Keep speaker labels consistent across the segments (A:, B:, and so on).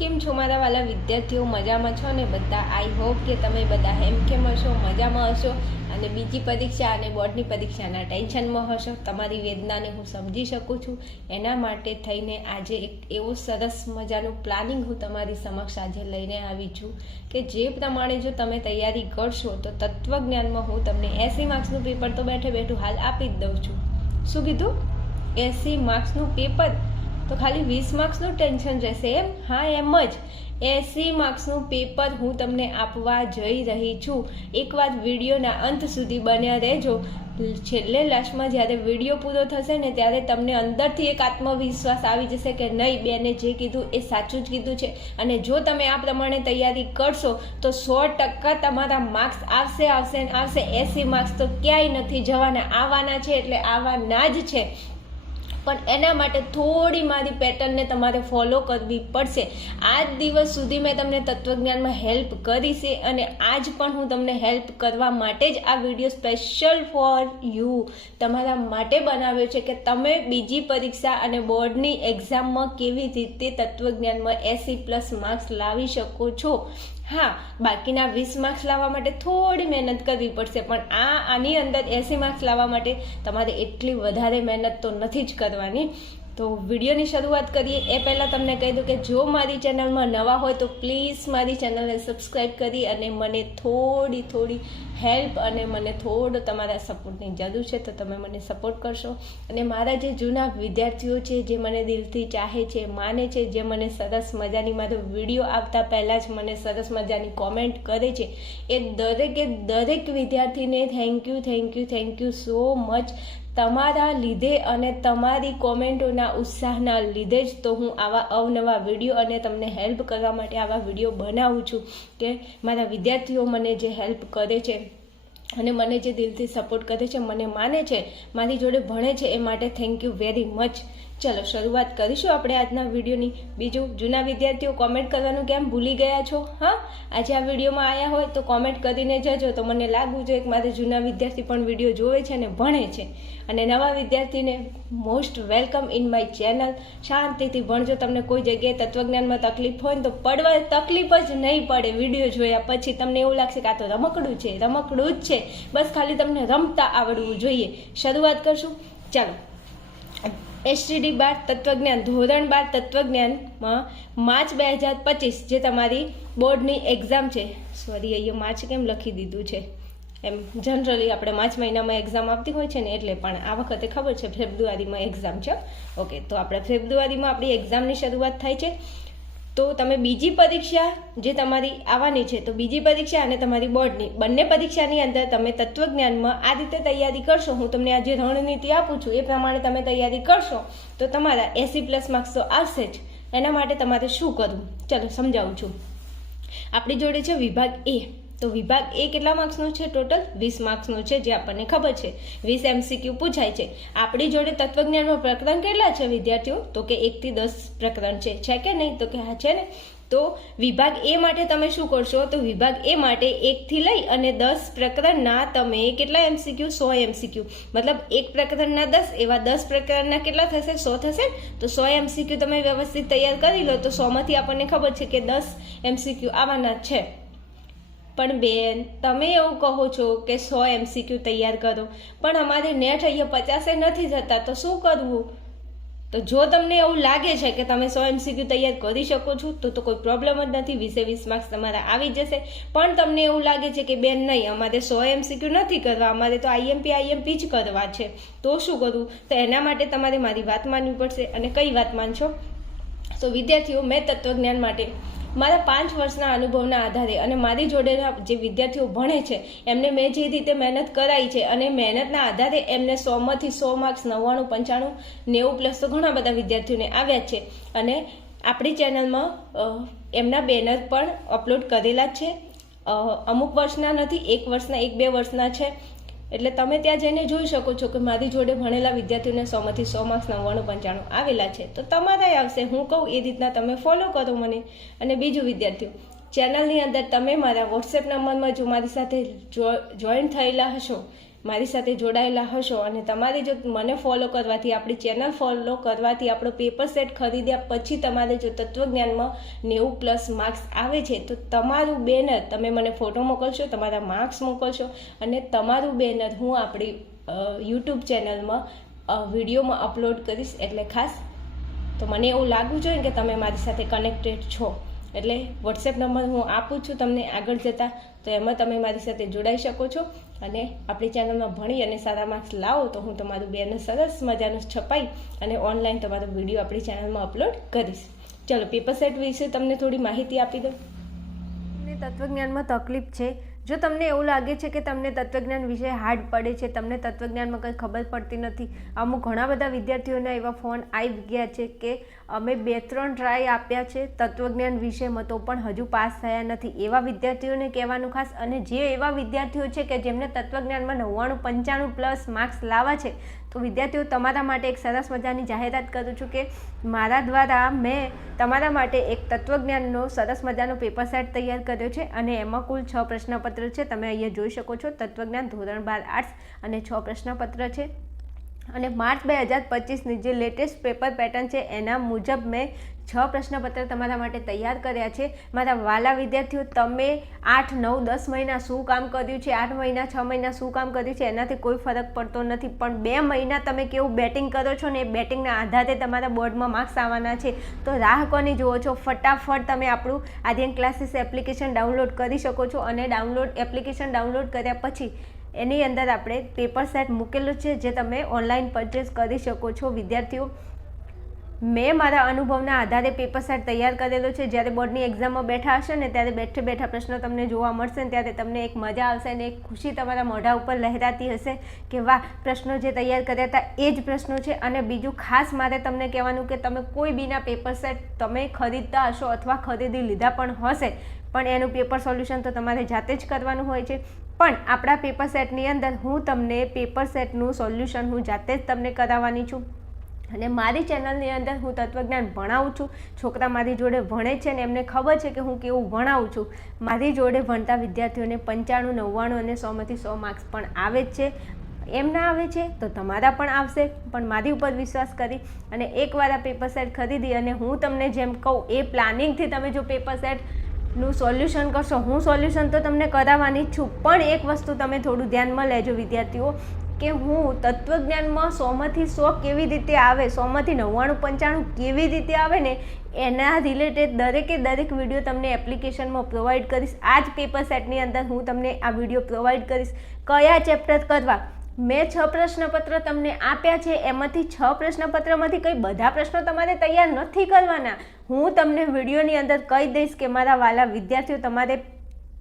A: કેમ છો મારા વાલા વિદ્યાર્થીઓ? મજામાં છો ને બધા? આઈ હોપ કે તમે બધા હેમ કેમ હશો? મજામાં હશો? અને બીજી પરીક્ષા અને બોર્ડની પરીક્ષાના ટેન્શનમાં હશો? તમારી વેદનાને હું સમજી શકું છું. એના માટે થઈને આજે એક એવો સરસ મજાનું પ્લાનિંગ હું તમારી સમક્ષ આજે લઈને આવી છું કે જે પ્રમાણે જો તમે તૈયારી કરશો, તો તત્વજ્ઞાનમાં હું તમને એસી માર્ક્સનું પેપર તો બેઠે બેઠું હાલ આપી જ દઉં છું. શું કીધું? એસી માર્ક્સનું પેપર? તો ખાલી વીસ માર્ક્સનું ટેન્શન રહેશે એમ? હા, એમ જ. એસી માર્ક્સનું પેપર હું તમને આપવા જઈ રહી છું. એકવાર વિડીયોના અંત સુધી બન્યા રહેજો. છેલ્લે લાસ્ટમાં જ્યારે વીડિયો પૂરો થશે ને ત્યારે તમને અંદરથી એક આત્મવિશ્વાસ આવી જશે કે નહીં, બેને જે કીધું એ સાચું જ કીધું છે. અને જો તમે આ પ્રમાણે તૈયારી કરશો, તો સો ટકા તમારા માર્ક્સ આવશે આવશે ને આવશે. એસી માર્ક્સ તો ક્યાંય નથી જવાના. આવવાના છે એટલે આવવાના જ છે. પણ એના માટે થોડી મારી પેટર્નને તમારે ફોલો કરવી પડશે. આજ દિવસ સુધી મેં તમને તત્વજ્ઞાનમાં હેલ્પ કરી છે અને આજ પણ હું તમને હેલ્પ કરવા માટે જ આ વીડિયો સ્પેશિયલ ફોર યુ તમારા માટે બનાવ્યો છે કે તમે બીજી પરીક્ષા અને બોર્ડની એક્ઝામમાં કેવી રીતે તત્વજ્ઞાનમાં એસી પ્લસ માર્ક્સ લાવી શકો છો. હા, બાકીના વીસ માર્ક્સ લાવવા માટે થોડી મહેનત કરવી પડશે, પણ આ આની અંદર એસી માર્ક્સ લાવવા માટે તમારે એટલી વધારે મહેનત તો નથી જ કરવાની. તો વિડીયોની શરૂઆત કરીએ. એ પહેલાં તમને કહી દઉં કે જો મારી ચેનલમાં નવા હોય તો પ્લીઝ મારી ચેનલને સબસ્ક્રાઈબ કરી અને મને થોડી થોડી હેલ્પ અને મને થોડો તમારા સપોર્ટની જરૂર છે તો તમે મને સપોર્ટ કરશો. અને મારા જે જૂના વિદ્યાર્થીઓ છે, જે મને દિલથી ચાહે છે, માને છે, જે મને સરસ મજાની મારો વીડિયો આવતા પહેલાં જ મને સરસ મજાની કોમેન્ટ કરે છે, એ દરેકે દરેક વિદ્યાર્થીને thank you thank you thank you so much તમારા લીધે અને તમારી કોમેન્ટોના ઉત્સાહના લીધે જ તો હું આવા અવનવા વીડિયો અને તમને હેલ્પ કરવા માટે આવા વીડિયો બનાવું છું કે મારા વિદ્યાર્થીઓ મને જે હેલ્પ કરે છે અને મને જે દિલથી સપોર્ટ કરે છે, મને માને છે, મારી જોડે ભણે છે એ માટે થેન્ક યુ વેરી મચ ચલો, શરૂઆત કરીશું આપણે આજના વિડીયોની. બીજું, જૂના વિદ્યાર્થીઓ કોમેન્ટ કરવાનું કેમ ભૂલી ગયા છો? હા? આજે આ વિડીયોમાં આવ્યા હોય તો કોમેન્ટ કરીને જજો. તો મને લાગવું જોઈએ કે મારે જૂના વિદ્યાર્થી પણ વીડિયો જોવે છે અને ભણે છે. અને નવા વિદ્યાર્થીને most welcome in my channel શાંતિથી ભણજો. તમને કોઈ જગ્યાએ તત્વજ્ઞાનમાં તકલીફ હોય ને તો પડવા તકલીફ જ નહીં પડે વીડિયો જોયા પછી. તમને એવું લાગશે કે આ તો રમકડું છે, રમકડું જ છે. બસ ખાલી તમને રમતા આવડવું જોઈએ. શરૂઆત કરશું. ચાલો. એસટીડી બાર તત્વજ્ઞાન, ધોરણ બાર તત્વજ્ઞાનમાં માર્ચ બે હજાર પચીસ, જે તમારી બોર્ડની એક્ઝામ છે. સોરી અહીંયા માર્ચ કેમ લખી દીધું છે? એમ જનરલી આપણે માર્ચ મહિનામાં એક્ઝામ આવતી હોય છે ને, એટલે પણ આ વખતે ખબર છે, ફેબ્રુઆરીમાં એક્ઝામ છે. ઓકે તો આપણે ફેબ્રુઆરીમાં આપણી એક્ઝામની શરૂઆત થાય છે. તો તમે બીજી પરીક્ષા જે તમારી આવવાની છે, તો બીજી પરીક્ષા અને તમારી બોર્ડની બંને પરીક્ષાની અંદર તમે તત્વજ્ઞાનમાં આ રીતે તૈયારી કરશો. હું તમને આ જે રણનીતિ આપું છું. એ પ્રમાણે તમે તૈયારી કરશો, તો તમારા એસી પ્લસ માર્ક્સ તો આવશે જ. એના માટે તમારે શું કરવું? ચલો, સમજાવું છું. આપણી જોડે છે વિભાગ એ. તો વિભાગ એ કેટલા માર્ક્સનો છે? ટોટલ વીસ માર્ક્સનો છે, જે આપણને ખબર છે. વીસ એમસીક્યુ પૂછાય છે. આપણી જોડે તત્વજ્ઞાનમાં પ્રકરણ કેટલા છે, વિદ્યાર્થીઓ? તો કે એકથી દસ પ્રકરણ છે. છે કે નહીં? તો કે હા, છે ને? તો વિભાગ એ માટે તમે શું કરશો? તો વિભાગ એ માટે એકથી લઈ અને દસ પ્રકરણના તમે કેટલા એમસીક્યુ સો એમસીક્યુ મતલબ એક પ્રકરણના દસ, એવા દસ પ્રકરણના કેટલા થશે? સો થશે તો સો એમસીક્યુ તમે વ્યવસ્થિત તૈયાર કરી લો. તો સોમાંથી આપણને ખબર છે કે દસ એમસીક્યુ આવવાના છે. પણ બેન, તમે એવું કહો છો કે સો એમસીક્યુ તૈયાર કરો, પણ અમારે નેટ અહીંયા પચાસે નથી જતા, તો શું કરવું? તો જો તમને એવું લાગે છે કે તમે સો એમસીક્યુ તૈયાર કરી શકો છો, તો તો કોઈ પ્રોબ્લેમ જ નથી, વીસે વીસ માર્ક્સ તમારા આવી જશે. પણ તમને એવું લાગે છે કે બેન, નહીં, અમારે સો એમસીક્યુ નથી કરવા, અમારે તો આઈએમપી આઈએમપી જ કરવા છે. તો શું કરવું તો એના માટે તમારે મારી વાત માનવી પડશે. અને કઈ વાત માનશો? તો વિદ્યાર્થીઓ, મેં તત્વજ્ઞાન માટે મારા પાંચ વર્ષના અનુભવના આધારે અને મારી જોડેના જે વિદ્યાર્થીઓ ભણે છે, એમને મેં જે રીતે મહેનત કરાઈ છે અને મહેનતના આધારે એમને સોમાંથી સો માર્ક્સ, નવ્વાણું, પંચાણું, નેવું પ્લસ તો ઘણા બધા વિદ્યાર્થીઓને આવ્યા છે. અને આપણી ચેનલમાં એમના બેનર પણ અપલોડ કરેલા છે. અમુક વર્ષના નથી, એક વર્ષના, એક બે વર્ષના છે. એટલે તમે ત્યાં જઈને જોઈ શકો છો કે મારી જોડે ભણેલા વિદ્યાર્થીઓને સોમાંથી સો માર્ક્સ નવ્વાણું, પંચાણું આવેલા છે. તો તમારાય આવશે. હું કહું એ રીતના તમે ફોલો કરો મને. અને બીજું વિદ્યાર્થીઓ ચેનલની અંદર તમે મારા વોટ્સએપ નંબરમાં જો મારી સાથે જોઈન થયેલા હશો મારી સાથે જોડાયેલા હશો અને તમારે જો મને ફોલો કરવાથી, આપણી ચેનલ ફોલો કરવાથી આપણો પેપર સેટ ખરીદ્યા પછી તમારે જો તત્વજ્ઞાનમાં નેવું પ્લસ માર્ક્સ આવે છે, તો તમારું બેનર તમે મને ફોટો મોકલશો, તમારા માર્ક્સ મોકલશો અને તમારું બેનર હું આપણી યુટ્યુબ ચેનલમાં વિડીયોમાં અપલોડ કરીશ. એટલે ખાસ તો મને એવું લાગવું જોઈએ કે તમે મારી સાથે કનેક્ટેડ છો. એટલે વોટ્સએપ નંબર હું આપું છું તમને આગળ જતાં. તો એમાં તમે મારી સાથે જોડાઈ શકો છો. અને આપણી ચેનલમાં ભણી અને સારા માર્ક્સ લાવો તો હું તમારું બેનર સરસ મજાનું છપાઈ અને ઓનલાઈન તમારો વીડિયો આપણી ચેનલમાં અપલોડ કરીશ. ચલો પેપર સેટ વિશે તમને થોડી માહિતી આપી તમને તત્વજ્ઞાનમાં તકલીફ છે. જો તમને એવું લાગે છે કે તમને તત્વજ્ઞાન વિશે હાર્ડ પડે છે, તમને તત્વજ્ઞાનમાં કંઈ ખબર પડતી નથી અમુક ઘણા બધા વિદ્યાર્થીઓના એવા ફોન આવી ગયા છે કે અમે બે ત્રણ ટ્રાય આપ્યા છે તત્વજ્ઞાન વિષયમાં તો પણ હજુ પાસ થયા નથી. એવા વિદ્યાર્થીઓને કહેવાનું ખાસ, અને જે એવા વિદ્યાર્થીઓ છે કે જેમને તત્વજ્ઞાનમાં નવ્વાણું પંચાણું પ્લસ માર્ક્સ લાવવા છે તો વિદ્યાર્થીઓ, તમારા માટે એક સરસ મજાની જાહેરાત કરું છું કે મારા દ્વારા મેં તમારા માટે એક તત્વજ્ઞાનનો સરસ મજાનો પેપર સેટ તૈયાર કર્યો છે અને એમાં કુલ છ પ્રશ્નપત્ર છે. તમે અહીંયા જોઈ શકો છો તત્વજ્ઞાન, ધોરણ બાર આર્ટ્સ અને છ પ્રશ્નપત્ર છે. અને માર્ચ બે હજાર પચીસની જે લેટેસ્ટ પેપર પેટર્ન છે એના મુજબ મેં છ પ્રશ્નપત્ર તમારા માટે તૈયાર કર્યા છે. મારા વાલા વિદ્યાર્થીઓ, તમે આઠ, નવ, દસ મહિના શું કામ કર્યું છે? આઠ મહિના, છ મહિના શું કામ કર્યું છે? એનાથી કોઈ ફરક પડતો નથી. પણ બે મહિના તમે કેવું બેટિંગ કરો છો ને એ બેટિંગના આધારે તમારા બોર્ડમાં માર્ક્સ આવવાના છે. તો રાહ કોની જુઓ છો? ફટાફટ તમે આપણું આર્યન ક્લાસીસ એપ્લિકેશન ડાઉનલોડ કરી શકો છો અને ડાઉનલોડ એપ્લિકેશન ડાઉનલોડ કર્યા પછી એની અંદર આપણે પેપર સેટ મૂકેલું છે, જે તમે ઓનલાઈન પરચેસ કરી શકો છો. વિદ્યાર્થીઓ મેં મારા અનુભવના આધારે પેપર સેટ તૈયાર કરેલો છે. જ્યારે બોર્ડની એક્ઝામમાં બેઠા હશે ને, ત્યારે બેઠે બેઠા પ્રશ્નો તમને જોવા મળશે ને, ત્યારે તમને એક મજા આવશે અને એક ખુશી તમારા મોઢા ઉપર લહેરાતી હશે કે વાહ, પ્રશ્નો જે તૈયાર કર્યા હતા એ જ પ્રશ્નો છે. અને બીજું ખાસ મારે તમને કહેવાનું કે તમે કોઈ બીના પેપર સેટ તમે ખરીદતા હશો અથવા ખરીદી લીધા પણ હશે, પણ એનું પેપર સોલ્યુશન તો તમારે જાતે જ કરવાનું હોય છે. પણ આપણા પેપર સેટની અંદર હું તમને પેપર સેટનું સોલ્યુશન હું જાતે જ તમને કરાવવાની છું. અને મારી ચેનલની અંદર હું તત્વજ્ઞાન ભણાવું છું. છોકરા મારી જોડે ભણે છે ને એમને ખબર છે કે હું કેવું ભણાવું છું. મારી જોડે ભણતા વિદ્યાર્થીઓને પંચાણું, નવ્વાણું અને સોમાંથી સો માર્ક્સ પણ આવે જ છે. એમ ના આવે છે તો તમારા પણ આવશે. પણ મારી ઉપર વિશ્વાસ કરી અને એકવાર આ પેપર સેટ ખરીદી અને હું તમને જેમ કહું એ પ્લાનિંગથી તમે જો પેપર સેટનું સોલ્યુશન કરશો, હું સોલ્યુશન તો તમને કરાવવાની જ છું. પણ એક વસ્તુ તમે થોડું ધ્યાનમાં લેજો વિદ્યાર્થીઓ કે હું તત્વજ્ઞાનમાં સોમાંથી સો કેવી રીતે આવે, સોમાંથી નવ્વાણું, પંચાણું કેવી રીતે આવે ને, એના રિલેટેડ દરેકે દરેક વીડિયો તમને એપ્લિકેશનમાં પ્રોવાઈડ કરીશ. આ જ પેપર સેટની અંદર હું તમને આ વીડિયો પ્રોવાઈડ કરીશ. કયા ચેપ્ટર કરવા? મેં છ પ્રશ્નપત્ર તમને આપ્યા છે. એમાંથી છ પ્રશ્નપત્રમાંથી કંઈ બધા પ્રશ્નો તમારે તૈયાર નથી કરવાના. હું તમને વિડીયોની અંદર કહી દઈશ કે મારા વાલા વિદ્યાર્થીઓ તમારે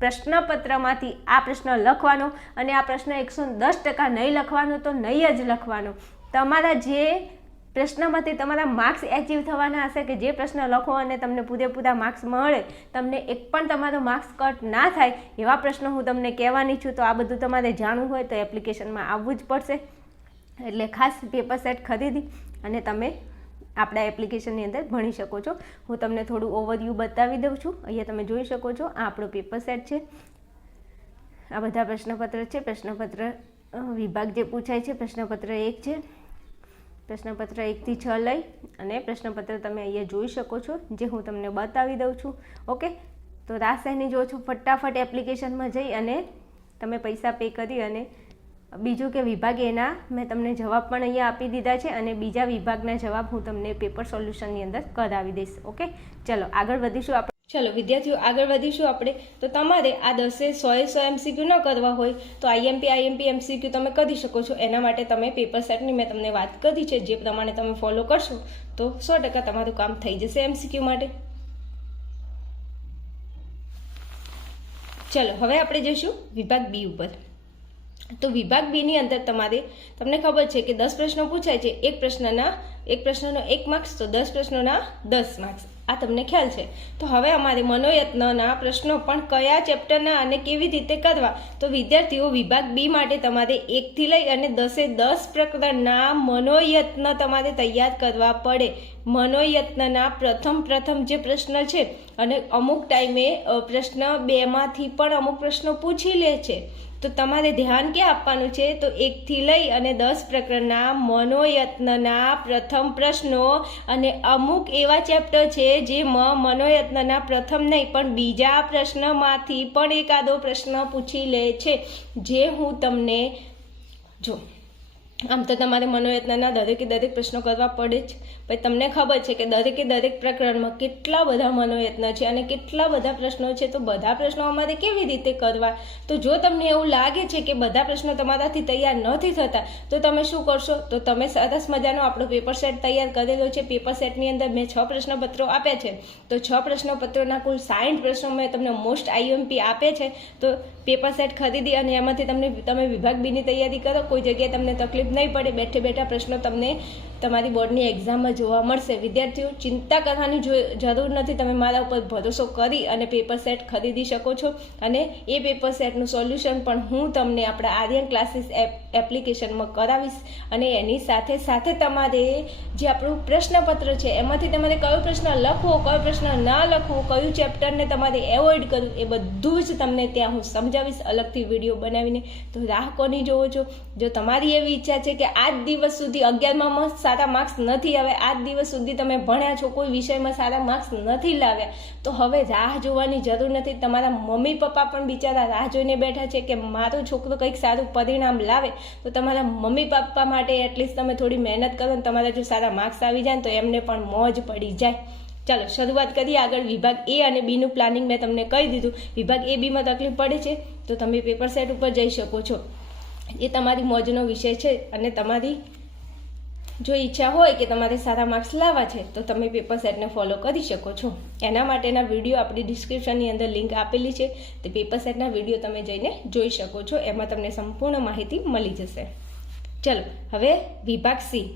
A: પ્રશ્નપત્રમાંથી આ પ્રશ્ન લખવાનો અને આ પ્રશ્ન એકસો દસ ટકા નહીં લખવાનો તો નહીં જ લખવાનો. તમારા જે પ્રશ્નમાંથી તમારા માર્ક્સ એચીવ થવાના હશે કે જે પ્રશ્ન લખો અને તમને પૂરેપૂરા માર્ક્સ મળે, તમને એક પણ તમારો માર્ક્સ કટ ના થાય એવા પ્રશ્નો હું તમને કહેવાની છું, તો આ બધું તમારે જાણવું હોય તો એપ્લિકેશનમાં આવવું જ પડશે. એટલે ખાસ પેપર સેટ ખરીદી અને તમે આપણા એપ્લિકેશનની અંદર ભણી શકો છો. હું તમને થોડું ઓવરવ્યૂ બતાવી દઉં છું. અહીંયા તમે જોઈ શકો છો, આ આપણો પેપર સેટ છે. આ બધા પ્રશ્નપત્ર છે. પ્રશ્નપત્ર વિભાગ જે પૂછાય છે, પ્રશ્નપત્ર એક છે. પ્રશ્નપત્ર એકથી છ લઈ અને પ્રશ્નપત્ર તમે અહીંયા જોઈ શકો છો, જે હું તમને બતાવી દઉં છું. ઓકે? તો રાસાયની જો છો, ફટાફટ એપ્લિકેશનમાં જઈ અને તમે પૈસા પે કરી અને બીજું કે વિભાગ એના મેં તમને જવાબ પણ અહીંયા આપી દીધા છે અને બીજા વિભાગના જવાબ હું તમને પેપર સોલ્યુશનની અંદર કરાવી દઈશ, ઓકે? ચલો, આગળ વધીશું આપણે. ચલો, વિદ્યાર્થીઓ, આગળ વધીશું આપણે. તો તમારે આ દસે સોએ સો એમસીક્યુ ન કરવા હોય, તો આઈએમપી આઈએમપી, એમસીક્યુ તમે કરી શકો છો. એના માટે તમે પેપર સેટની મેં તમને વાત કરી છે, જે પ્રમાણે તમે ફોલો કરશો, તો સો ટકા તમારું કામ થઈ જશે એમસીક્યુ માટે. ચલો, હવે આપણે જઈશું વિભાગ બી ઉપર. તો વિભાગ બીની અંદર તમારે તમને ખબર છે કે દસ પ્રશ્નો પૂછાય છે. એક પ્રશ્નના, એક પ્રશ્નનો એક માર્ક્સ તો દસ પ્રશ્નોના દસ માર્ક્સ આ તમને ખ્યાલ છે. તો હવે અમારે મનોયત્નના પ્રશ્નો પણ કયા ચેપ્ટરના અને કેવી રીતે કરવા? તો વિદ્યાર્થીઓ, વિભાગ બી માટે તમારે એકથી લઈ અને દસે દસ પ્રકરણના મનોયત્ન તમારે તૈયાર કરવા પડે. મનોયત્નના પ્રથમ પ્રથમ જે પ્રશ્ન છે અને અમુક ટાઈમે પ્રશ્ન બેમાંથી પણ અમુક પ્રશ્નો પૂછી લે છે. તો તમારે ધ્યાન ક્યાં આપવાનું છે? તો એકથી લઈ અને દસ પ્રકરણના મનોયત્નના પ્રથમ પ્રશ્નો અને અમુક એવા ચેપ્ટર છે જેમાં મનોયત્નના પ્રથમ નહીં, પણ બીજા પ્રશ્નમાંથી પણ એકાદો પ્રશ્ન પૂછી લે છે. જે હું તમને જો, આમ તો તમારે મનોયત્નના દરેકે દરેક પ્રશ્નો કરવા પડે જ. પણ તમને ખબર છે કે દરેકે દરેક પ્રકરણમાં કેટલા બધા મનોયત્ન છે અને કેટલા બધા પ્રશ્નો છે, તો બધા પ્રશ્નો અમારે કેવી રીતે કરવા? તો જો તમને એવું લાગે છે કે બધા પ્રશ્નો તમારાથી તૈયાર નથી થતા, તો તમે શું કરશો? તો તમે સરસ મજાનો આપણો પેપર સેટ તૈયાર કરેલો છે. પેપર સેટની અંદર મેં છ પ્રશ્નપત્રો આપ્યા છે. તો છ પ્રશ્નપત્રોના કુલ સાઠ પ્રશ્નો મેં તમને મોસ્ટ આઈએમપી આપે છે. તો પેપર સેટ ખરીદી અને એમાંથી તમને, તમે વિભાગ બીની તૈયારી કરો. કોઈ જગ્યાએ તમને તકલીફ નહીં પડે. બેઠે બેઠા પ્રશ્નો તમને તમારી બોર્ડની એક્ઝામમાં જોવા મળશે. વિદ્યાર્થીઓ, ચિંતા કરવાની જરૂર નથી. તમે મારા ઉપર ભરોસો કરી અને પેપર સેટ ખરીદી શકો છો. અને એ પેપર સેટનું સોલ્યુશન પણ હું તમને આપણા આર્યન ક્લાસીસ એપ એપ્લિકેશનમાં કરાવીશ. અને એની સાથે સાથે તમારે જે આપણું પ્રશ્નપત્ર છે, એમાંથી તમારે કયો પ્રશ્ન લખવો, કયો પ્રશ્ન ના લખવો, કયું ચેપ્ટરને તમારે એવોઇડ કરવું, એ બધું જ તમને ત્યાં હું સમજાવીશ. અલગથી વીડિયો બનાવીને. તો રાહ કોની જોવો છો? જો તમારી એવી ઈચ્છા છે કે આજ દિવસ સુધી અગિયારમાં સારા માર્ક્સ નથી હવે આજ દિવસ સુધી તમે ભણ્યા છો, કોઈ વિષયમાં સારા માર્ક્સ નથી લાવ્યા. તો હવે રાહ જોવાની જરૂર નથી. તમારા મમ્મી પપ્પા પણ બિચારા રાહ જોઈને બેઠા છે કે મારો છોકરો કંઈક સારું પરિણામ લાવે, તો તમારા મમ્મી પપ્પા માટે એટલીસ્ટ તમે થોડી મહેનત કરો ને તમારા જો સારા માર્ક્સ આવી જાય ને તો એમને પણ મોજ પડી જાય. ચાલો, શરૂઆત કરીએ આગળ વિભાગ એ અને બીનું પ્લાનિંગ મેં તમને કહી દીધું. વિભાગ એ બીમાં તકલીફ પડે છે, તો તમે પેપર સેટ ઉપર જઈ શકો છો. એ તમારી મોજનો વિષય છે અને તમારી જો ઈચ્છા હોય કે તમારે સારા માર્ક્સ લાવવા છે, તો તમે પેપર સેટને ફોલો કરી શકો છો. એના માટેના વીડિયો આપણી ડિસ્ક્રિપ્શનની અંદર લિંક આપેલી છે, તે પેપર સેટના વીડિયો તમે જઈને જોઈ શકો છો. એમાં તમને સંપૂર્ણ માહિતી મળી જશે. ચલો, હવે વિભાગ સી.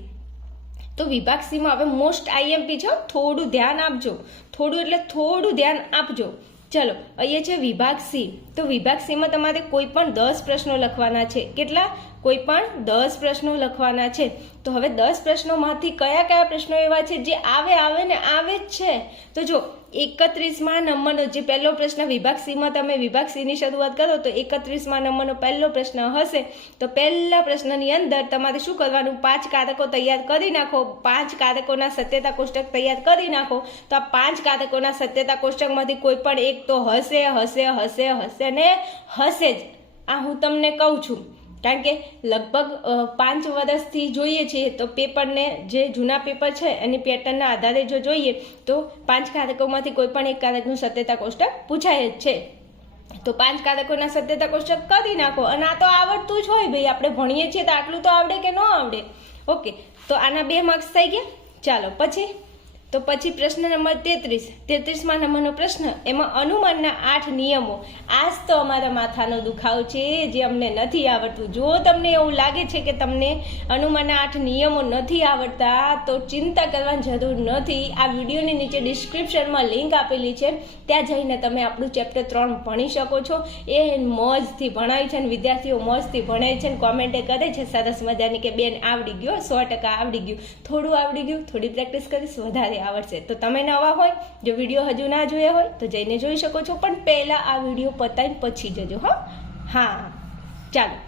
A: તો વિભાગ સીમાં હવે મોસ્ટ આઈએમપી છે, થોડું ધ્યાન આપજો. થોડું એટલે થોડું ધ્યાન આપજો. ચલો, અહીંયા છે વિભાગ સી. તો વિભાગ સીમાં તમારે કોઈ પણ દસ પ્રશ્નો લખવાના છે. કેટલા? કોઈ પણ દસ પ્રશ્નો લખવાના છે, તો હવે દસ પ્રશ્નોમાંથી કયા કયા પ્રશ્નો એવા છે જે આવે આવે ને આવે જ છે? તો જો, એકત્રીસમાં નંબરનો જે પહેલો પ્રશ્ન વિભાગ સીમાં તમે વિભાગ સીની શરૂઆત કરો, તો એકત્રીસમાં નંબરનો પહેલો પ્રશ્ન હશે. તો પહેલા પ્રશ્નની અંદર તમારે શું કરવાનું? પાંચ કારકો તૈયાર કરી નાખો. પાંચ કારકોના સત્યતા કોષ્ટક તૈયાર કરી નાખો. તો આ પાંચ કારકોના સત્યતા કોષ્ટકમાંથી કોઈ પણ એક તો હશે હશે હશે હશે ને હશે જ. આ હું તમને કહું છું. કારણ કે લગભગ પાંચ વર્ષથી જોઈએ છીએ તો પેપરને જે જૂના પેપર છે એની પેટર્નના આધારે જો જોઈએ તો પાંચ કારકોમાંથી કોઈ પણ એક કારકનું સત્યતા કોષ્ટક પૂછાય જ છે. તો પાંચ કારકોના સત્યતા કોષ્ટક કરી નાખો અને આ તો આવડતું જ હોય ભાઈ, આપણે ભણીએ છીએ તો આટલું તો આવડે કે ન આવડે? ઓકે, તો આના બે માર્ક્સ થઈ ગયા. ચાલો, પછી? તો પછી પ્રશ્ન નંબર તેત્રીસ. તેત્રીસમાં નંબરનો પ્રશ્ન, એમાં અનુમાનના આઠ નિયમો. આજ તો અમારા માથાનો દુખાવ છે જે અમને નથી આવડતું. જો તમને એવું લાગે છે કે તમને અનુમાનના આઠ નિયમો નથી આવડતા, તો ચિંતા કરવાની જરૂર નથી. આ વિડીયોની નીચે ડિસ્ક્રિપ્શનમાં લિંક આપેલી છે. ત્યાં જઈને તમે આપણું ચેપ્ટર ત્રણ ભણી શકો છો. એ મોજથી ભણાય છે અને વિદ્યાર્થીઓ મોજથી ભણે છે અને કોમેન્ટે કરે છે, સરસ મજાની કે બેન આવડી ગયો, સો ટકા આવડી ગયું. થોડું આવડી ગયું, થોડી પ્રેક્ટિસ કરીશ, વધારે આવડશે. તો તમે નવા હોય, જો વીડિયો હજુ ના જોયા હોય, તો જઈને જોઈ શકો છો. પણ પહેલાં આ વીડિયો પતાવીને પછી જજો, હો. હા. ચાલો.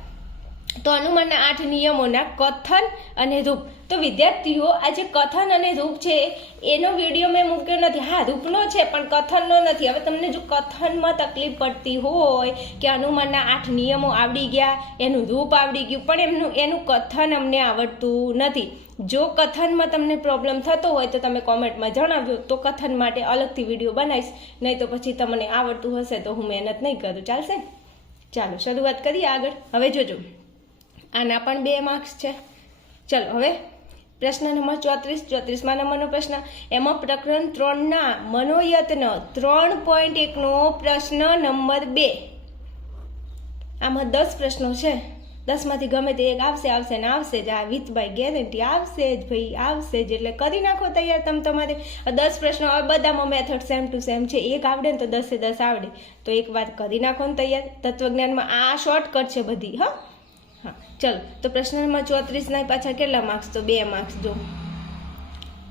A: તો હનુમાનના આઠ નિયમોના કથન અને રૂપ. તો વિદ્યાર્થીઓ, આ જે કથન અને રૂપ છે, એનો વીડિયો મેં મૂક્યો નથી. હા, રૂપનો છે, પણ કથનનો નથી. હવે તમને જો કથનમાં તકલીફ પડતી હોય કે હનુમાનના આઠ નિયમો આવડી ગયા, એનું રૂપ આવડી ગયું, પણ એમનું, એનું કથન અમને આવડતું નથી. જો કથનમાં તમને પ્રોબ્લેમ થતો હોય તો તમે કોમેન્ટમાં જણાવજો. તો કથન માટે અલગથી વીડિયો બનાવીશ. નહીં તો પછી તમને આવડતું હશે તો હું મહેનત નહીં કરું. ચાલશે ચાલો, શરૂઆત કરીએ આગળ. હવે જોજો. આના પણ બે માર્ક્સ છે. ચલો, હવે પ્રશ્ન નંબર ચોત્રીસ. ચોત્રીસમાં નંબરનો પ્રશ્ન. એમાં પ્રકરણ ત્રણના મનોયત્ન ત્રણ પોઈન્ટ એકનો પ્રશ્ન નંબર બે. આમાં દસ પ્રશ્નો છે. દસમાંથી ગમે તે એક આવશે આવશે ને આવશે જ. આ વિથ બાય ગેરંટી આવશે જ ભાઈ, આવશે જ. એટલે કરી નાખો તૈયાર તમે તમારે. દસ પ્રશ્નો હવે બધામાં મેથડ સેમ ટુ સેમ છે. એક આવડે ને તો દસે દસ આવડે. તો એક વાર કરી નાખો ને તૈયાર. તત્વજ્ઞાનમાં આ શોર્ટકટ છે બધી, હા? હા, ચલો. તો પ્રશ્ન નંબર ચોત્રીસના પાછા કેટલા માર્ક્સ તો બે માર્ક્સ જો.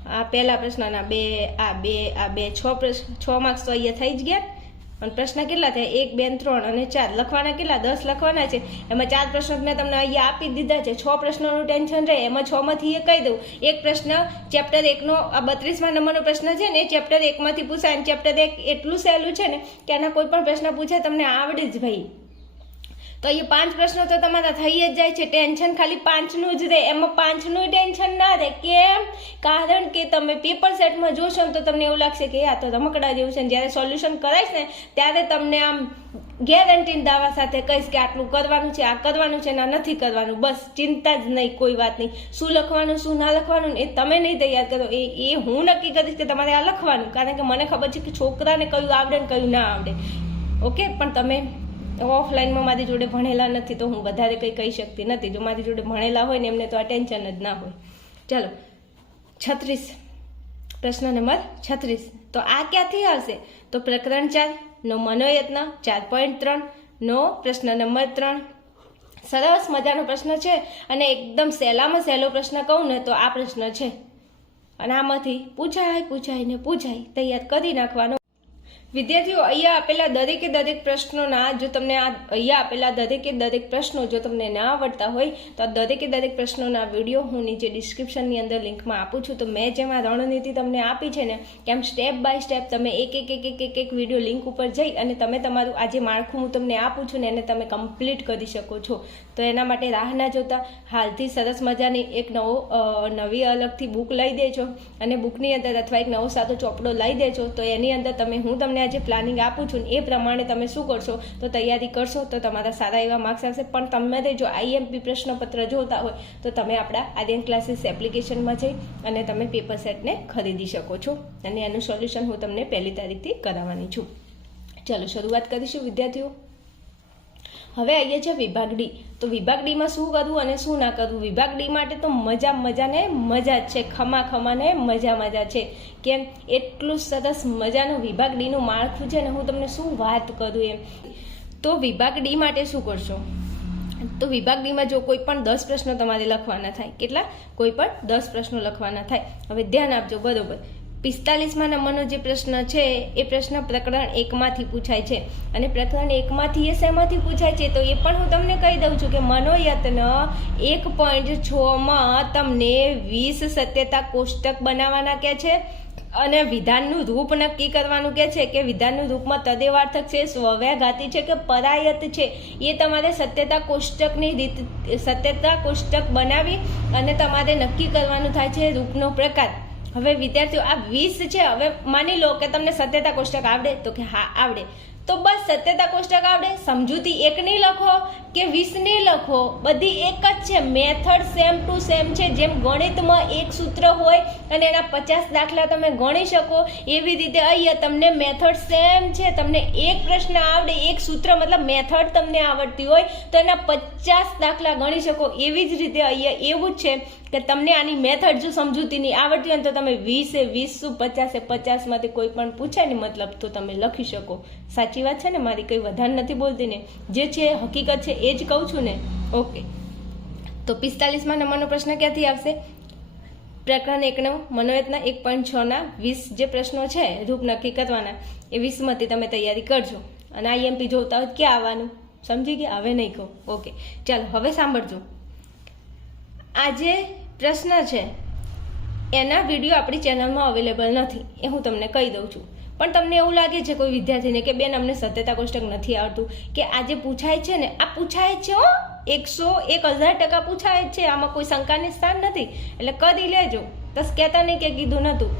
A: આ પહેલા પ્રશ્નના બે, આ બે આ બે. છ પ્રશ્ન, છ માર્ક્સ તો અહીંયા થઈ જ ગયા. અને પ્રશ્ન કેટલા થયા? એક, બે ત્રણ અને ચાર. લખવાના કેટલા? દસ લખવાના છે. એમાં ચાર પ્રશ્નો મેં તમને અહીંયા આપી દીધા છે. છ પ્રશ્નોનું ટેન્શન રહે. એમાં છ માંથી એ કહી દઉં. એક પ્રશ્ન ચેપ્ટર એકનો આ બત્રીસમાં નંબરનો પ્રશ્ન છે ને, એ ચેપ્ટર એકમાંથી પૂછાય. અને ચેપ્ટર એક એટલું સહેલું છે ને કે આના કોઈ પણ પ્રશ્ન પૂછે તમને આવડે જ ભાઈ. તો અહીંયા પાંચ પ્રશ્નો તો તમારા થઈ જ જાય છે. ટેન્શન ખાલી પાંચનું જ રહે. એમાં પાંચનું ટેન્શન ના રહે. કેમ? કારણ કે તમે પેપર સેટમાં જોશો ને તો તમને એવું લાગશે કે આ તો રમકડા જેવું છે ને જ્યારે સોલ્યુશન કરાવીશ ને, ત્યારે તમને આમ ગેરંટી દાવા સાથે કહીશ કે આટલું કરવાનું છે, આ કરવાનું છે ને નથી કરવાનું. બસ, ચિંતા જ નહીં, કોઈ વાત નહીં. શું લખવાનું, શું ના લખવાનું એ તમે નહીં તૈયાર કરો. એ એ હું નક્કી કરીશ કે તમારે આ લખવાનું. કારણ કે મને ખબર છે કે છોકરાને કયું આવડે ને કયું ના આવડે. ઓકે? પણ તમે ઓફલાઈનમાં મારી જોડે ભણેલા નથી તો હું વધારે કંઈ કહી શકતી નથી. જો મારી જોડે ભણેલા હોય ને એમને તો આ ટેન્શન જ ના હોય. ચાલો, છત્રીસ. પ્રશ્ન નંબર છત્રીસ. તો આ ક્યાંથી આવશે? તો પ્રકરણ ચાર, નો મનોયત્ન, ચાર પોઈન્ટ ત્રણ. નો પ્રશ્ન નંબર ત્રણ. સરસ મજાનો પ્રશ્ન છે અને એકદમ સહેલામાં સહેલો પ્રશ્ન કહું ને તો આ પ્રશ્ન છે. અને આમાંથી પૂછાય પૂછાય ને પૂછાય, તૈયાર કરી નાખવાનો વિદ્યાર્થીઓ, અહીંયા આપેલા દરેકે દરેક પ્રશ્નોના, જો તમને આ અહીંયા આપેલા દરેકે દરેક પ્રશ્નો જો તમને ના આવડતા હોય, તો આ દરેકે દરેક પ્રશ્નોના વીડિયો હું નીચે ડિસ્ક્રિપ્શનની અંદર લિંકમાં આપું છું. તો મેં જેમાં રણનીતિ તમને આપી છે ને કેમ સ્ટેપ બાય સ્ટેપ તમે એક એક એક એક એક એક વીડિયો લિંક ઉપર જઈ અને તમે તમારું આ જે માળખું હું તમને આપું છું ને, એને તમે કમ્પ્લીટ કરી શકો છો. તો એના માટે રાહ ના જોતા. હાલથી સરસ મજાની એક નવો નવી અલગથી બુક લઈ દેજો અને બુકની અંદર અથવા એક નવો સાદો ચોપડો લઈ દેજો. તો એની અંદર તમે હું તમને આ જે પ્લાનિંગ આપું છું ને એ પ્રમાણે તમે શું કરશો, તો તૈયારી કરશો, તો તમારા સારા એવા માર્ક્સ આવશે. પણ તમે જો આઈએમપી પ્રશ્નપત્ર જોતા હોય, તો તમે આપણા આર્યન ક્લાસીસ એપ્લિકેશનમાં જઈ અને તમે પેપર સેટને ખરીદી શકો છો. અને એનું સોલ્યુશન હું તમને પહેલી તારીખથી કરાવવાની છું. ચાલો, શરૂઆત કરીશું વિદ્યાર્થીઓ. હવે અહીંયા છે વિભાગ ડી તો વિભાગ ડીમાં શું કરવું અને શું ના કરવું વિભાગ ડી માટે તો મજા મજાને મજા જ છે. ખમા ખમાને મજા મજા છે. કેમ? એટલું સરસ મજાનું વિભાગ ડીનું માળખું છે ને હું તમને શું વાત કરું એમ. તો વિભાગ ડી માટે શું કરશો? તો વિભાગ ડીમાં જો કોઈ પણ દસ પ્રશ્નો તમારે લખવાના થાય. કેટલા? કોઈ પણ દસ પ્રશ્નો લખવાના થાય. હવે ધ્યાન આપજો, બરોબર. પિસ્તાલીસમાં નંબરનો જે પ્રશ્ન છે, એ પ્રશ્ન પ્રકરણ એકમાંથી પૂછાય છે. અને પ્રકરણ એકમાંથી એ શેમાંથી પૂછાય છે? તો એ પણ હું તમને કહી દઉં છું કે મનોયત્ન એક પોઈન્ટ છમાં તમને વીસ સત્યતા કોષ્ટક બનાવવાના કે છે અને વિધાનનું રૂપ નક્કી કરવાનું કે છે કે વિધાનનું રૂપમાં તદેવાર્થક છે, સ્વવ્યાઘાતી છે કે પરાયત છે? એ તમારે સત્યતા કોષ્ટકની રીત, સત્યતા કોષ્ટક બનાવી અને તમારે નક્કી કરવાનું થાય છે રૂપનો પ્રકાર. હવે વિદ્યાર્થીઓ, આ વીસ છે. હવે માની લો કે તમને સત્યતા કોષ્ટક આવડે, તો કે હા, આવડે. તો બસ સત્યતા કોષ્ટક આવડે, સમજૂતી એકની લખો કે વીસની લખો. બધી એક જ છે. મેથડ સેમ ટુ સેમ છે. જેમ ગણિતમાં એક સૂત્ર હોય અને એના પચાસ દાખલા તમે ગણી શકો. એવી રીતે અહીંયા તમને મેથડ સેમ છે. તમને એક પ્રશ્ન આવડે, એક સૂત્ર મતલબ મેથડ તમને આવડતી હોય, તો એના પચાસ દાખલા ગણી શકો. એવી જ રીતે અહીંયા એવું જ છે કે તમને આની મેથડ જો સમજૂતીની આવડતી હોય તો તમે વીસે, વીસ શું પચાસે, પચાસમાંથી કોઈ પણ પૂછે ને મતલબ તો તમે લખી શકો. સાચી વાત છે ને? મારી કંઈ વધારે નથી બોલતી ને. જે છે હકીકત છે, એ જ કહું છું ને. ઓકે. તો પિસ્તાલીસમાં નંબરનો પ્રશ્ન ક્યાંથી આવશે? પ્રકરણ એકનો મનોયત્ન એક પોઈન્ટ છના વીસ જે પ્રશ્નો છે, રૂપ નક્કી કરવાના, એ વીસમાંથી તમે તૈયારી કરજો. અને આઈએમપી જોતા હોય ક્યાં આવવાનું સમજી ગયા? હવે નહીં કહું. ઓકે. ચાલો, હવે સાંભળજો. આ જે પ્રશ્ન છે, એના વીડિયો આપણી ચેનલમાં અવેલેબલ નથી, એ હું તમને કહી દઉં છું. પણ તમને એવું લાગે છે કોઈ વિદ્યાર્થીને કે બેન, અમને સત્યતા કોષ્ટક નથી આવડતું, કે આ જે પૂછાય છે ને? આ પૂછાય છે, હો! એકસો એક હજાર ટકા પૂછાય જ છે, આમાં કોઈ શંકાની સ્થાન નથી. એટલે કદી લેજો. બસ કહેતા નહીં કે કીધું નહોતું.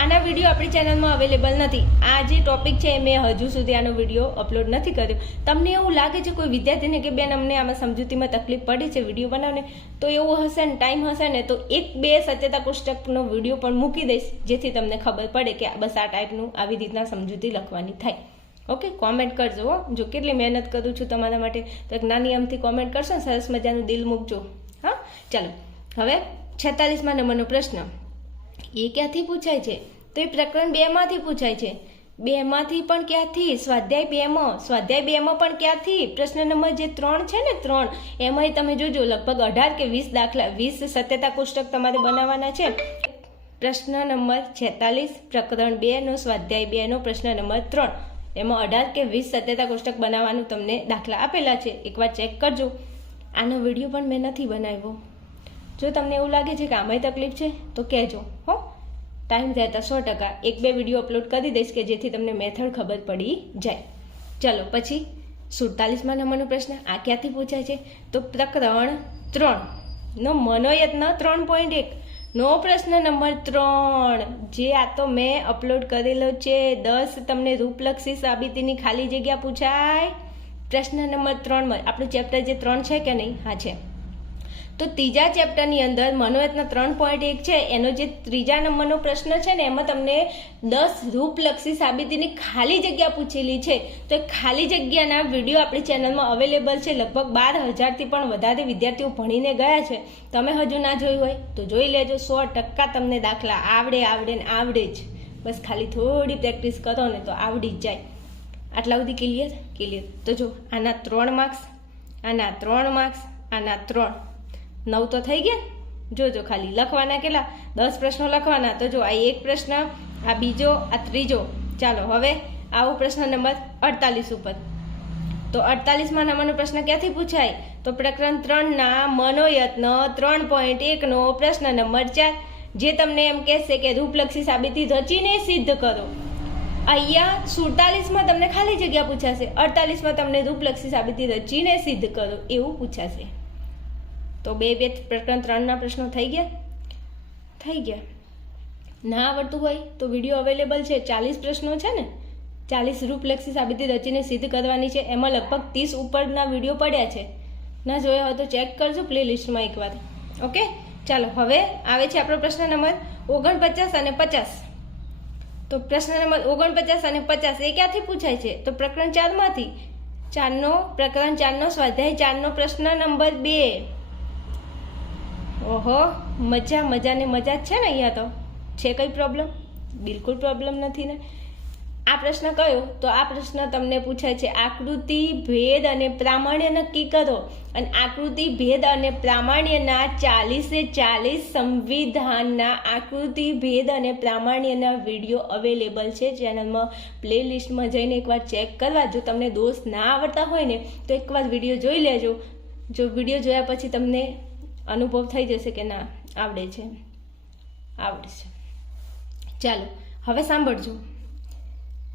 A: આના વીડિયો આપણી ચેનલમાં અવેલેબલ નથી. આ જે ટોપિક છે મેં હજુ સુધી આનો વીડિયો અપલોડ નથી કર્યો. તમને એવું લાગે છે કોઈ વિદ્યાર્થીને કે બેન, અમને આમાં સમજૂતીમાં તકલીફ પડે છે વીડિયો બનાવને, તો એવું હશે ને, ટાઈમ હશે ને, તો એક બે સત્યતા કોષ્ટકનો વીડિયો પણ મૂકી દઈશ, જેથી તમને ખબર પડે કે બસ આ ટાઈપનું આવી રીતના સમજૂતી લખવાની થાય. ઓકે કોમેન્ટ કરજો હો. જો કેટલી મહેનત કરું છું તમારા માટે, તો એક નાની આમથી કોમેન્ટ કરશો ને, સરસ મજાનું દિલ મૂકજો. હા? ચાલો. હવે છેતાલીસમાં નંબરનો પ્રશ્ન. એ ક્યાંથી પૂછાય છે? તો એ પ્રકરણ બેમાંથી પૂછાય છે. બેમાંથી પણ ક્યાંથી? સ્વાધ્યાય બેમાં. સ્વાધ્યાય બેમાં પણ ક્યાંથી? પ્રશ્ન નંબર જે ત્રણ છે ને, ત્રણ, એમાંય તમે જોજો, લગભગ અઢાર કે વીસ દાખલા, વીસ સત્યતા કોષ્ટક તમારે બનાવવાના છે. પ્રશ્ન નંબર છેતાલીસ, પ્રકરણ બેનો, સ્વાધ્યાય બેનો, પ્રશ્ન નંબર ત્રણ. એમાં અઢાર કે વીસ સત્યતા કોષ્ટક બનાવવાનું તમને દાખલા આપેલા છે. એકવાર ચેક કરજો. આનો વીડિયો પણ મેં નથી બનાવ્યો. જો તમને એવું લાગે છે કે આમાંય તકલીફ છે, તો કહેજો, હો. ટાઈમ રહેતા સો ટકા. એક બે વીડિયો અપલોડ કરી દઈશ કે જેથી તમને મેથડ ખબર પડી જાય. ચલો, પછી સુડતાલીસમાં નંબરનો પ્રશ્ન. આ ક્યાંથી પૂછાય છે? તો પ્રકરણ ત્રણ. નો મનોયત્ન ત્રણ પોઈન્ટ એક. નો પ્રશ્ન નંબર ત્રણ. જે આ તો મેં અપલોડ કરેલો છે. દસ તમને રૂપલક્ષી સાબિતીની ખાલી જગ્યા પૂછાય. પ્રશ્ન નંબર ત્રણમાં આપણું ચેપ્ટર જે ત્રણ છે કે નહીં? હા, છે. તો ત્રીજા ચેપ્ટરની અંદર મનોયત્ન ત્રણ પોઈન્ટ એક છે. એનો જે ત્રીજા નંબરનો પ્રશ્ન છે ને, એમાં તમને દસ રૂપલક્ષી સાબિતીની ખાલી જગ્યા પૂછેલી છે. તો એ ખાલી જગ્યાના વીડિયો આપણી ચેનલમાં અવેલેબલ છે. લગભગ બાર હજારથી પણ વધારે વિદ્યાર્થીઓ ભણીને ગયા છે. તમે હજુ ના જોયું હોય તો જોઈ લેજો. સો ટકા તમને દાખલા આવડે આવડે ને આવડે જ. બસ ખાલી થોડી પ્રેક્ટિસ કરો ને તો આવડી જ જાય. આટલા સુધી ક્લિયર ક્લિયર તો જો, આના ત્રણ માર્ક્સ આના ત્રણ માર્ક્સ આના ત્રણ. નવ તો થઈ ગયા? જોજો, ખાલી લખવાના કેટલા? દસ પ્રશ્નો લખવાના. તો જો, આ એક પ્રશ્ન, આ બીજો, આ ત્રીજો. ચાલો, હવે આવો પ્રશ્ન નંબર અડતાલીસ ઉપર. તો અડતાલીસમાં નંબરનો પ્રશ્ન ક્યાંથી પૂછાય? તો પ્રકરણ ત્રણના મનોયત્ન ત્રણ પોઈન્ટ એકનો પ્રશ્ન નંબર ચાર. જે તમને એમ કહેશે કે રૂપલક્ષી સાબિતી રચીને સિદ્ધ કરો. અહીંયા સુડતાલીસમાં તમને ખાલી જગ્યા પૂછાશે. અડતાલીસમાં તમને રૂપલક્ષી સાબિતી રચીને સિદ્ધ કરો. એવું પૂછાશે. તો બે બે પ્રકરણ ત્રણના પ્રશ્નો થઈ ગયા? થઈ ગયા. ના આવડતું હોય તો વીડિયો અવેલેબલ છે. ચાલીસ પ્રશ્નો છે ને? ચાલીસ રૂપલક્ષી સાબિતી રચીને સિદ્ધ કરવાની છે. એમાં લગભગ ત્રીસ ઉપરના વીડિયો પડ્યા છે. ના જોયા હોય તો ચેક કરજો પ્લે લિસ્ટમાં એકવાર. ઓકે ચાલો, હવે આવે છે આપણો પ્રશ્ન નંબર ઓગણપચાસ અને પચાસ. તો પ્રશ્ન નંબર ઓગણપચાસ અને પચાસ, એ ક્યાંથી પૂછાય છે? તો પ્રકરણ ચારમાંથી. ચારનો, પ્રકરણ ચારનો સ્વાધ્યાય, ચારનો પ્રશ્ન નંબર બે. ઓહો, મજા મજા ને મજા જ છે ને અહીંયા તો. છે કઈ પ્રોબ્લેમ બિલકુલ પ્રોબ્લેમ નથી ને. આ પ્રશ્ન કયો? તો આ પ્રશ્ન તમને પૂછાય છે, આકૃતિ, ભેદ અને પ્રામાણ્ય નક્કી કરો. અને આકૃતિ, ભેદ અને પ્રામાણ્યના ચાલીસે ચાલીસ સંવિધાનના આકૃતિ, ભેદ અને પ્રામાણ્યના વીડિયો અવેલેબલ છે. ચેનલમાં પ્લે લિસ્ટમાં જઈને એકવાર ચેક કરવા. જો તમને દોષ ના આવડતા હોય ને, તો એકવાર વીડિયો જોઈ લેજો. જો વીડિયો જોયા પછી તમને અનુભવ થઈ જશે કે ના, આવડે છે. આવડે છે. ચાલો, હવે સાંભળજો.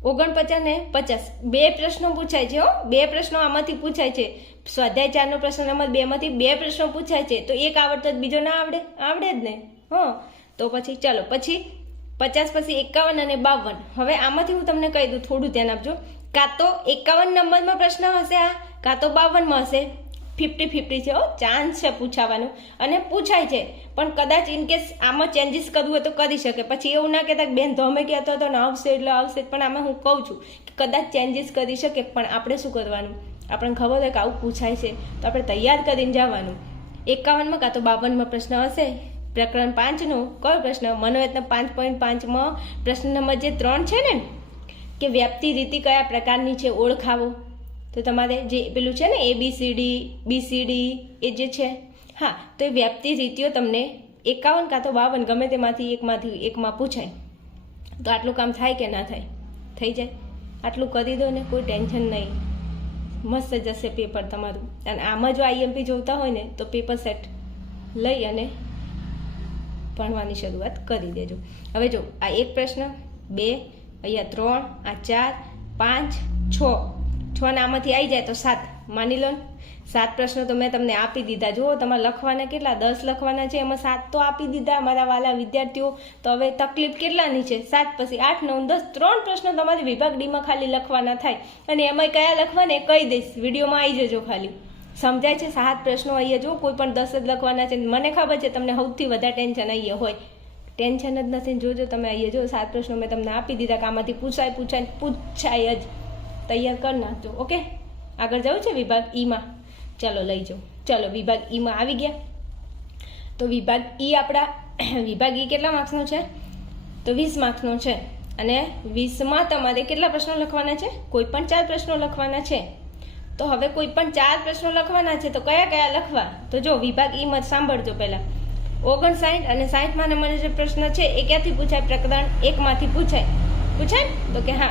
A: ઓગણપચાસ ને પચાસ. બે પ્રશ્નો પૂછાય છે હો. બે પ્રશ્નો આમાંથી પૂછાય છે. સ્વાધ્યાય ચારનો પ્રશ્ન નંબર બેમાંથી બે પ્રશ્નો પૂછાય છે. તો એક આવડતો જ બીજો ના આવડે? આવડે જ ને? હં. તો પછી, ચાલો, પછી પચાસ પછી એકાવન અને બાવન. હવે આમાંથી હું તમને કહી દઉં, થોડું ધ્યાન આપજો. કાં તો એકાવન નંબરમાં પ્રશ્ન હશે આ, કાં તો બાવનમાં હશે. ફિફ્ટી ફિફ્ટી છે ચાન્સ છે પૂછાવાનું. અને પૂછાય છે, પણ કદાચ ઇન કેસ આમાં ચેન્જીસ કરવું હોય તો કરી શકે. પછી એવું ના કહેતા બેન ધોમે કહેતો હતો ને આવશે એટલે આવશે પણ આમાં હું કહું છું કે કદાચ ચેન્જીસ કરી શકે, પણ આપણે શું કરવાનું? આપણને ખબર હોય કે આવું પૂછાય છે, તો આપણે તૈયાર કરીને જવાનું. એકાવનમાં કાં તો બાવનમાં પ્રશ્ન હશે? પ્રકરણ પાંચનો કયો પ્રશ્ન? મનોયત્ન પાંચ પોઈન્ટ પાંચમાં પ્રશ્ન નંબર જે ત્રણ છે ને, કે વ્યાપ્તિ રીતિ કયા પ્રકારની છે, ઓળખાવો. તો તમારે જે પેલું છે ને A B C D B C D A જે છે, હા, તો એ વ્યાપ્તિ રીતિઓ તમને એકાવન કાં તો બાવન, ગમે તેમાંથી એકમાંથી એકમાં પૂછાય. તો આટલું કામ થાય કે ના થાય? થઈ જાય. આટલું કરી દો ને, કોઈ ટેન્શન નહીં. મસ્ત જશે પેપર તમારું. અને આમાં જો આઈએમપી જોતા હોય ને, તો પેપર સેટ લઈ અને ભણવાની શરૂઆત કરી દેજો. હવે જો, આ એક પ્રશ્ન, બે, અહીંયા ત્રણ, આ ચાર, પાંચ, છ. છ આમાંથી આવી જાય તો સાત. માની લો સાત પ્રશ્નો તો મેં તમને આપી દીધા. જુઓ, તમારે લખવાના કેટલા? દસ લખવાના છે. એમાં સાત તો આપી દીધા મારા વાલા વિદ્યાર્થીઓ. તો હવે તકલીફ કેટલાની છે? સાત પછી આઠ, નવ, દસ, ત્રણ પ્રશ્નો તમારે વિભાગ ડીમાં ખાલી લખવાના થાય. અને એમાં કયા લખવાને કહી દઈશ. વિડીયોમાં આવી જજો ખાલી. સમજાય છે? સાત પ્રશ્નો અહીંયા જો કોઈ પણ દસ જ લખવાના છે. મને ખબર છે તમને સૌથી વધારે ટેન્શન અહીંયા હોય. ટેન્શન જ નથી જોજો તમે અહીંયા જો સાત પ્રશ્નો મેં તમને આપી દીધા કે આમાંથી પૂછાય પૂછાય પૂછાય જ. તૈયાર કરી નાખજો, ઓકે? આગળ જવું છે વિભાગ ઈમાં ચાલો, લઈ જાઓ. ચાલો, વિભાગ ઈમાં આવી ગયા. તો વિભાગ ઈ આપણા, વિભાગ ઈ કેટલા માર્ક્સનો છે? તો વીસ માર્ક્સનો છે. અને વીસમાં તમારે કેટલા પ્રશ્નો લખવાના છે? કોઈ પણ ચાર પ્રશ્નો લખવાના છે. તો હવે કોઈ પણ ચાર પ્રશ્નો લખવાના છે, તો કયા કયા લખવા? તો જો, વિભાગ ઈમાં સાંભળજો પહેલાં. ઓગણસાઠ અને સાઠમાં નંબરનો જે પ્રશ્ન છે, એ ક્યાંથી પૂછાય? પ્રકરણ એકમાંથી પૂછાય. પૂછાય? તો કે હા.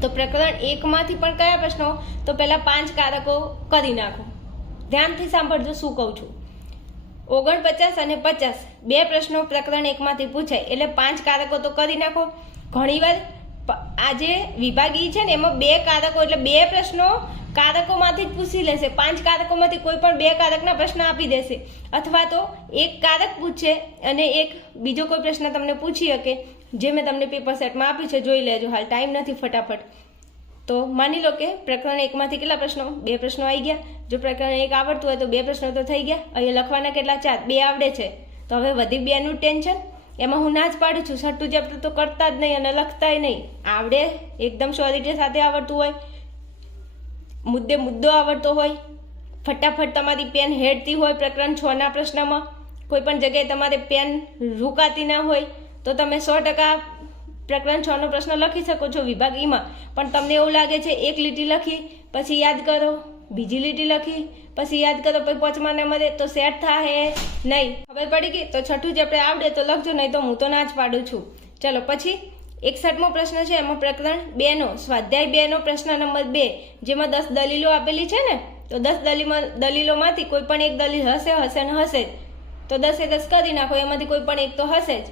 A: તો પ્રકરણ એકમાંથી પણ કયા પ્રશ્નો? તો પહેલાં પાંચ કારકો કરી નાખો. ધ્યાનથી સાંભળજો શું કહું છું. ઓગણપચાસ અને પચાસ, બે પ્રશ્નો પ્રકરણ એકમાંથી પૂછાય, એટલે પાંચ કારકો તો કરી નાખો. ઘણીવાર આજે આ જે વિભાગી છે ને, એમાં બે કારકો, એટલે બે પ્રશ્નો કારકોમાંથી જ પૂછી લેશે. પાંચ કારકોમાંથી કોઈ પણ બે કારકના પ્રશ્ન આપી દેશે. અથવા તો એક કારક પૂછે અને એક બીજો કોઈ પ્રશ્ન તમને પૂછી શકે. જે મેં તમને પેપર સેટમાં આપ્યું છે, જોઈ લેજો. હાલ ટાઈમ નથી, ફટાફટ. તો માની લો કે પ્રકરણ એકમાંથી કેટલા પ્રશ્નો? બે પ્રશ્નો આવી ગયા. જો પ્રકરણ એક આવડતું હોય તો બે પ્રશ્નો તો થઈ ગયા. અહીંયા લખવાના કેટલા? ચાર. બે આવડે છે. તો હવે વધી બેનું ટેન્શન. એમાં હું ના જ પાડું છું. છઠ્ઠું ચેપ્ટર તો કરતા જ નહીં અને લખતાય નહીં. આવડે એકદમ સોલિટી સાથે આવડતું હોય. મુદ્દે મુદ્દો આવડતો હોય. ફટાફટ તમારી પેન હેડતી હોય પ્રકરણ છ ના પ્રશ્નમાં. કોઈ પણ જગ્યાએ તમારે પેન રૂકાતી ના હોય. તો તમે સો ટકા પ્રકરણ છ નો પ્રશ્ન લખી શકો છો વિભાગ ઈમાં પણ તમને એવું લાગે છે એક લીટી લખી, પછી યાદ કરો, બીજી લીટી લખી, પછી યાદ કરો, પછી પાંચમા નંબરે તો સેટ થાય નહીં. ખબર પડી ગઈ? તો છઠ્ઠું જ આપણે આવડે તો લખજો, નહીં તો હું તો ના જ પાડું છું. ચલો, પછી એકસઠમો પ્રશ્ન છે, એમાં પ્રકરણ બે નો, સ્વાધ્યાય બે નો પ્રશ્ન નંબર બે, જેમાં દસ દલીલો આપેલી છે ને, તો દસ દલીમાં, દલીલોમાંથી કોઈ પણ એક દલીલ હશે હશે ને હશે તો દસે દસ કરી નાખો, એમાંથી કોઈ પણ એક તો હશે જ.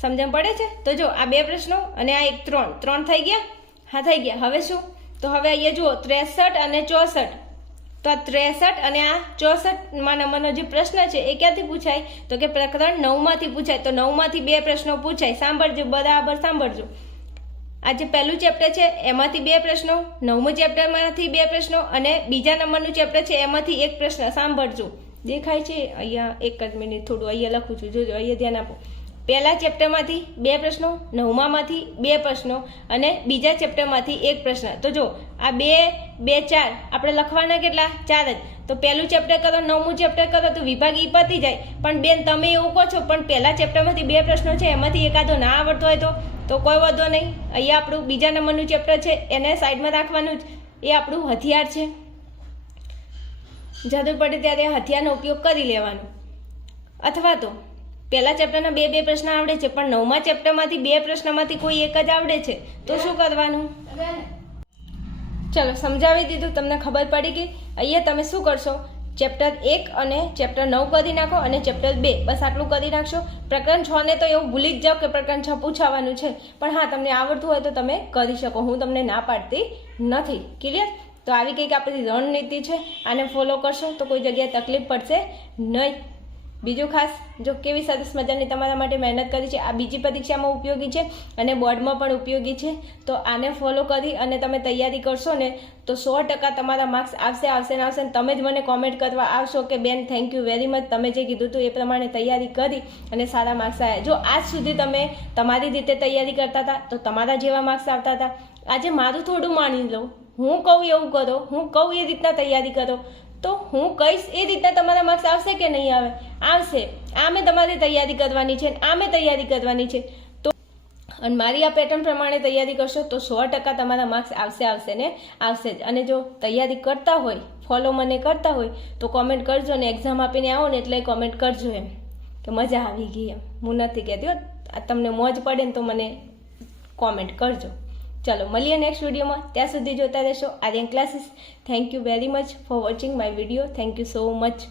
A: સમજણ પડે છે? તો જો, આ બે પ્રશ્નો અને આ એક ત્રણ. ત્રણ થઈ ગયા? હા, થઈ ગયા. હવે શું? તો હવે અહીંયા જુઓ, ત્રેસઠ અને ચોસઠ. તો આ ત્રેસઠ અને આ ચોસઠમાં નંબરનો જે પ્રશ્ન છે, એ ક્યાંથી પૂછાય? તો કે પ્રકરણ નવમાંથી પૂછાય. તો નવમાંથી બે પ્રશ્નો પૂછાય. સાંભળજો, બરાબર સાંભળજો. આ જે પહેલું ચેપ્ટર છે, એમાંથી બે પ્રશ્નો, નવમું ચેપ્ટરમાંથી બે પ્રશ્નો અને બીજા નંબરનું ચેપ્ટર છે, એમાંથી એક પ્રશ્ન. સાંભળજો. દેખાય છે? અહીંયા એક જ મિનિટ થોડું અહીંયા લખું છું. જોજો, અહીંયા ધ્યાન આપો. પહેલા ચેપ્ટરમાંથી બે પ્રશ્નો, નવમામાંથી બે પ્રશ્નો અને બીજા ચેપ્ટરમાંથી એક પ્રશ્ન. તો જો, આ બે બે, ચાર આપણે લખવાના કેટલા? ચાર જ. તો પહેલું ચેપ્ટર કરો, નવમું ચેપ્ટર કરો તો વિભાગ ઈ પતી જાય. પણ બેન, તમે એવું કહો છો, પણ પહેલા ચેપ્ટરમાંથી બે પ્રશ્નો છે, એમાંથી એકાદો ના આવડતો હોય તો? તો કોઈ વાંધો નહીં. અહીંયા આપણું બીજા નંબરનું ચેપ્ટર છે, એને સાઈડમાં રાખવાનું જ. એ આપણું હથિયાર છે. જરૂર પડે ત્યારે હથિયારનો ઉપયોગ કરી લેવાનો. અથવા તો પહેલા ચેપ્ટરના બે બે પ્રશ્ન આવડે છે, પણ નવમા ચેપ્ટરમાંથી બે પ્રશ્નમાંથી કોઈ એક જ આવડે છે? તો શું કરવાનું? ચલો, સમજાવી દીધું, તમને ખબર પડી ગઈ? અહીંયા તમે શું કરશો? ચેપ્ટર એક અને ચેપ્ટર નવ કરી નાખો અને ચેપ્ટર બે. બસ આટલું કરી નાખશો. પ્રકરણ છ ને તો એવું ભૂલી જ જાઓ કે પ્રકરણ છ પૂછાવાનું છે. પણ હા, તમને આવડતું હોય તો તમે કરી શકો. હું તમને ના પાડતી નથી. ક્લિયર તો આવી કંઈક આપણી રણનીતિ છે. આને ફોલો કરશો તો કોઈ જગ્યાએ તકલીફ પડશે નહીં. બીજું ખાસ, જો કેવી સરસ મજાની તમારા માટે મહેનત કરી છે, આ બીજી પરીક્ષામાં ઉપયોગી છે અને બોર્ડમાં પણ ઉપયોગી છે, તો આને ફોલો કરી અને તમે તૈયારી કરશો ને, તો સો ટકા તમારા માર્ક્સ આવશે આવશે ને આવશે ને તમે જ મને કોમેન્ટ કરવા આવશો કે, બેન થેન્ક યુ વેરી મચ તમે જે કીધું હતું એ પ્રમાણે તૈયારી કરી અને સારા માર્ક્સ આવ્યા જો આજ સુધી તમે તમારી રીતે તૈયારી કરતા હતા, તો તમારા જેવા માર્ક્સ આવતા હતા. આજે મારું થોડું માની લો. હું કહું એવું કરો, હું કહું એ રીતના તૈયારી કરો. તો હું કહીશ એ રીતના તમારા માર્ક્સ આવશે કે નહીં આવે? આવશે. આ મેં તમારી તૈયારી કરવાની છે આમે તૈયારી કરવાની છે. તો અને મારી આ પેટર્ન પ્રમાણે તૈયારી કરશો તો સો ટકા તમારા માર્ક્સ આવશે આવશે ને આવશે જ. અને જો તૈયારી કરતા હોય ફોલો મને કરતા હોય, તો કોમેન્ટ કરજો ને એક્ઝામ આપીને આવો ને એટલે કોમેન્ટ કરજો એમ. કે મજા આવી ગઈ એમ. હું નથી કહેતી આ તમને મોજ પડે ને તો મને કોમેન્ટ કરજો. ચલો, મળીએ નેક્સ્ટ વિડીયોમાં ત્યાં સુધી જોતા રહેશો. Aryan classes thank you very much for watching my video thank you so much